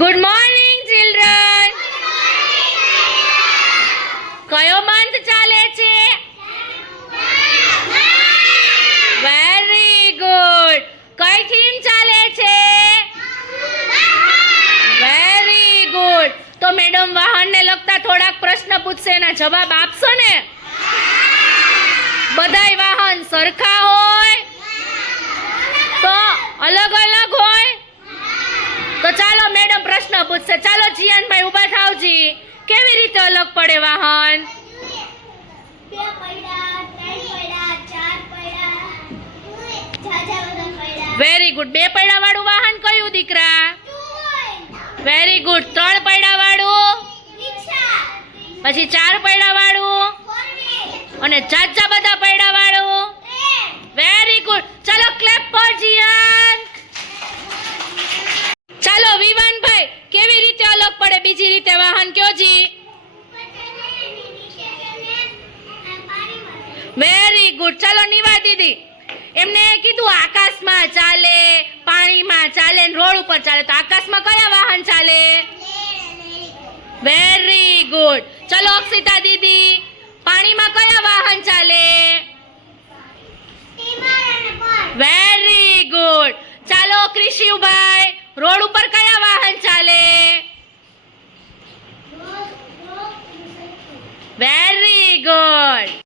Good morning children. કયો month ચાલે છે? Very good. કઈ થીમ ચાલે છે? Very good. તો મેડમ વાહનને લગતા થોડાક પ્રશ્ન પૂછશે, એના જવાબ આપશો ને? બધાય વાહન સરખા હોય તો અલગ અલગ હોય? તો ચાલો મેડમ પ્રશ્ન પૂછશે. ચાલો જીયાનભાઈ ઊભા થાવજી. કેવી રીતે અલગ પડે વાહન? Very good. 2 પૈડા વાળું વાહન કયું દીકરા? Very good. 3 પૈડા વાળું? પછી 4 પૈડા વાળું? અને ચાચા બધા પૈડા વાળું? Very good. ચાલો ક્લેપ ફોર જીયાન. ચાલો વિવાનભાઈ, કેવી રીતે અલગ પડે બીજી રીતે વાહન કયો જી? Very good. ચાલો નિવા દીદી, એમને કીધું આકાશમાં ચાલે, પાણીમાં ચાલે, રોડ ઉપર ચાલે, તો આકાશમાં કયા વાહન ચાલે? Very good. ચલો અક્ષિતા દીદી, પાણીમાં કયા વાહન ચાલે? Very good. ચાલો ક્રિશિવભાઈ, રોડ ઉપર કયા વાહન ચાલે? Very good.